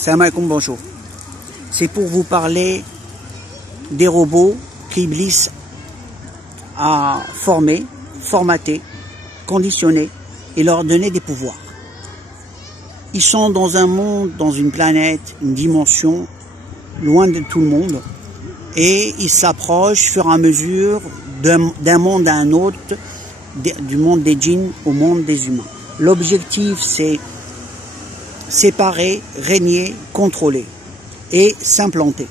Salam alaikum, bonjour. C'est pour vous parler des robots qu'Iblis a formés, formatés, conditionnés et leur donné des pouvoirs. Ils sont dans un monde, dans une planète, une dimension, loin de tout le monde, et ils s'approchent au fur et à mesure d'un monde à un autre, du monde des djinns au monde des humains. L'objectif, c'est séparer, régner, contrôler et s'implanter.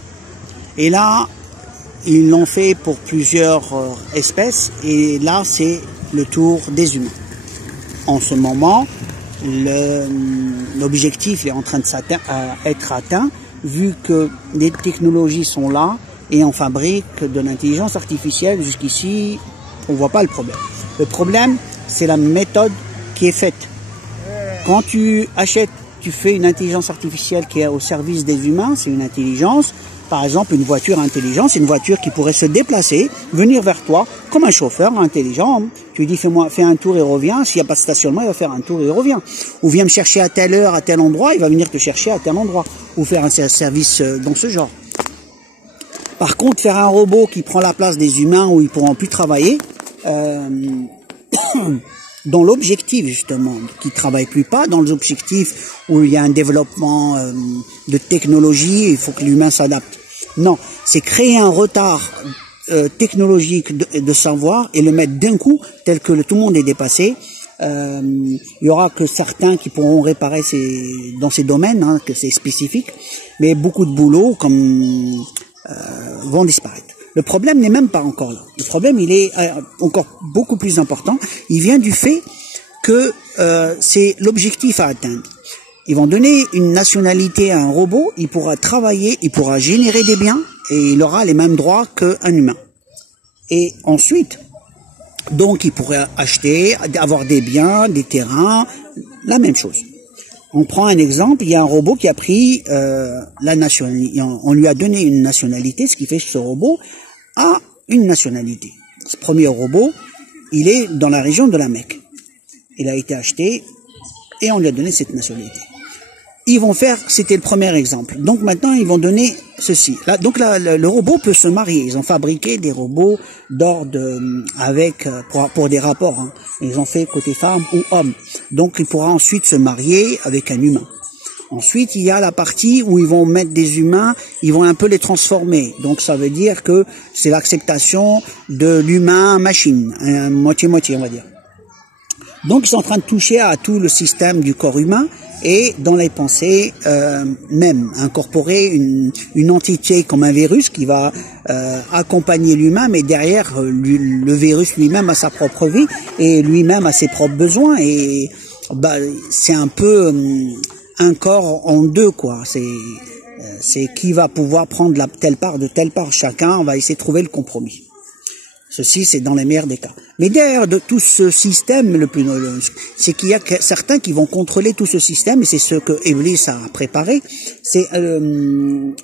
Et là, ils l'ont fait pour plusieurs espèces, et là, c'est le tour des humains. En ce moment, l'objectif est en train d'être atteint, vu que les technologies sont là et on fabrique de l'intelligence artificielle. Jusqu'ici, on ne voit pas le problème. Le problème, c'est la méthode qui est faite. Quand tu fais une intelligence artificielle qui est au service des humains, c'est une intelligence. Par exemple, une voiture intelligente, c'est une voiture qui pourrait se déplacer, venir vers toi, comme un chauffeur intelligent. Tu lui dis, fais un tour et reviens. S'il n'y a pas de stationnement, il va faire un tour et revient. Ou viens me chercher à telle heure, à tel endroit, il va venir te chercher à tel endroit. Ou faire un service dans ce genre. Par contre, faire un robot qui prend la place des humains où ils pourront plus travailler, dans l'objectif justement, qui ne travaille plus pas, dans l'objectif où il y a un développement de technologie, il faut que l'humain s'adapte. Non, c'est créer un retard technologique de savoir et le mettre d'un coup, tel que tout le monde est dépassé. Il y aura que certains qui pourront réparer dans ces domaines, que c'est spécifique, mais beaucoup de boulot vont disparaître. Le problème n'est même pas encore là. Le problème, il est encore beaucoup plus important. Il vient du fait que c'est l'objectif à atteindre. Ils vont donner une nationalité à un robot, il pourra travailler, il pourra générer des biens, et il aura les mêmes droits qu'un humain. Et ensuite, donc il pourrait acheter, avoir des biens, des terrains, la même chose. On prend un exemple, il y a un robot qui a pris la nationalité, on lui a donné une nationalité, ce qui fait que ce robot a une nationalité. Ce premier robot, il est dans la région de la Mecque. Il a été acheté et on lui a donné cette nationalité. Ils vont faire, c'était le premier exemple. Donc maintenant, ils vont donner ceci. Là, donc là, le robot peut se marier. Ils ont fabriqué des robots d'ordre pour des rapports. Ils ont fait côté femme ou homme. Donc il pourra ensuite se marier avec un humain. Ensuite, il y a la partie où ils vont mettre des humains, ils vont un peu les transformer. Donc ça veut dire que c'est l'acceptation de l'humain-machine, moitié-moitié on va dire. Donc ils sont en train de toucher à tout le système du corps humain et dans les pensées même, incorporer une entité comme un virus qui va accompagner l'humain, mais derrière le virus lui-même a sa propre vie et lui-même a ses propres besoins, et c'est un peu un corps en deux, quoi. C'est qui va pouvoir prendre telle part de telle part. Chacun, on va essayer de trouver le compromis. Ceci, c'est dans les meilleurs des cas. Mais derrière de tout ce système, c'est qu'il y a certains qui vont contrôler tout ce système, et c'est ce que Iblis a préparé. C'est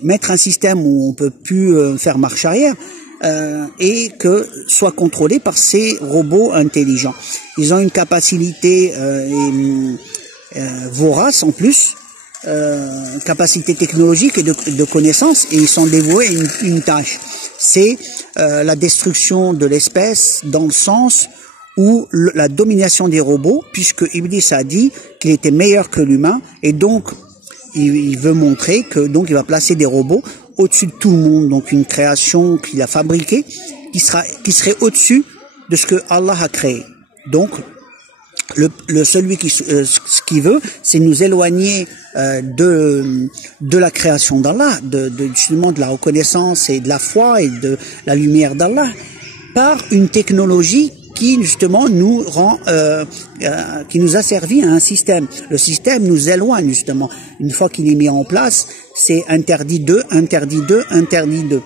mettre un système où on peut plus faire marche arrière, et que soit contrôlé par ces robots intelligents. Ils ont une capacité vorace en plus, capacité technologique et de connaissance, et ils sont dévoués à une tâche. C'est la destruction de l'espèce, dans le sens où la domination des robots, puisque Iblis a dit qu'il était meilleur que l'humain, et donc il veut montrer que donc il va placer des robots au-dessus de tout le monde, donc une création qu'il a fabriquée qui serait au-dessus de ce que Allah a créé. Donc celui ce qu'il veut, c'est nous éloigner de la création d'Allah, justement de la reconnaissance et de la foi et de la lumière d'Allah, par une technologie qui justement nous rend, qui nous a servi à un système. Le système nous éloigne justement. Une fois qu'il est mis en place, c'est interdit de, interdit de, interdit de.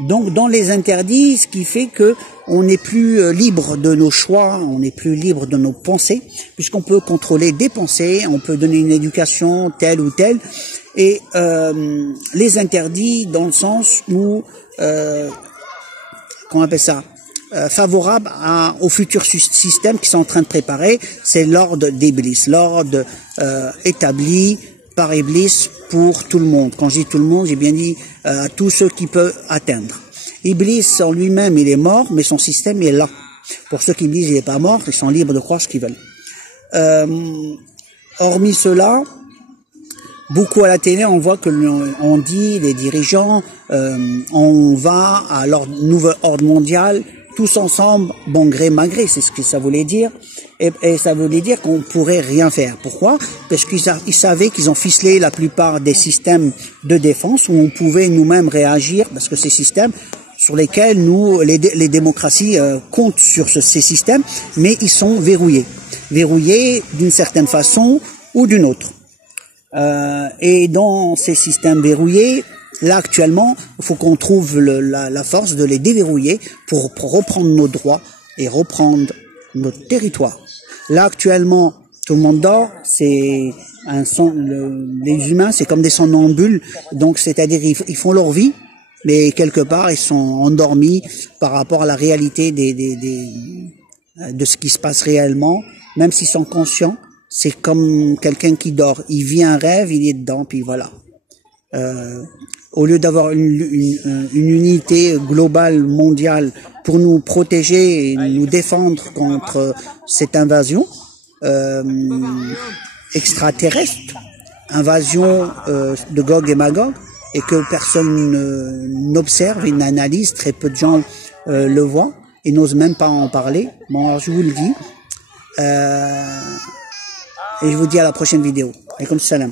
Donc dans les interdits, ce qui fait que on n'est plus libre de nos choix, on n'est plus libre de nos pensées, puisqu'on peut contrôler des pensées, on peut donner une éducation telle ou telle, et les interdits dans le sens où, qu'on appelle ça, favorable au futur système qu'ils sont en train de préparer, c'est l'ordre d'Iblis, l'ordre établi par Iblis pour tout le monde. Quand je dis tout le monde, j'ai bien dit à tous ceux qui peuvent atteindre. Iblis en lui-même, il est mort, mais son système est là. Pour ceux qui disent il n'est pas mort, ils sont libres de croire ce qu'ils veulent. Hormis cela, beaucoup à la télé, on voit que on dit, les dirigeants, on va à leur nouvel ordre mondial, tous ensemble, bon gré, malgré, c'est ce que ça voulait dire. Et ça voulait dire qu'on pourrait rien faire. Pourquoi? Parce qu'ils savaient qu'ils ont ficelé la plupart des systèmes de défense où on pouvait nous-mêmes réagir, parce que ces systèmes sur lesquels nous, les démocraties comptent sur ces systèmes, mais ils sont verrouillés. Verrouillés d'une certaine façon ou d'une autre. Et dans ces systèmes verrouillés, là actuellement, il faut qu'on trouve la force de les déverrouiller pour reprendre nos droits et reprendre notre territoire. Là actuellement, tout le monde dort, c'est les humains, c'est comme des somnambules, donc c'est-à-dire ils font leur vie, mais quelque part ils sont endormis par rapport à la réalité de ce qui se passe réellement, même s'ils sont conscients. C'est comme quelqu'un qui dort, il vit un rêve, il est dedans, puis voilà. Au lieu d'avoir une unité globale, mondiale, pour nous protéger et nous défendre contre cette invasion extraterrestre, invasion de Gog et Magog, et que personne n'observe et n'analyse, très peu de gens le voient, et n'osent même pas en parler. Bon, alors je vous le dis, et je vous dis à la prochaine vidéo. Alaykoum salam.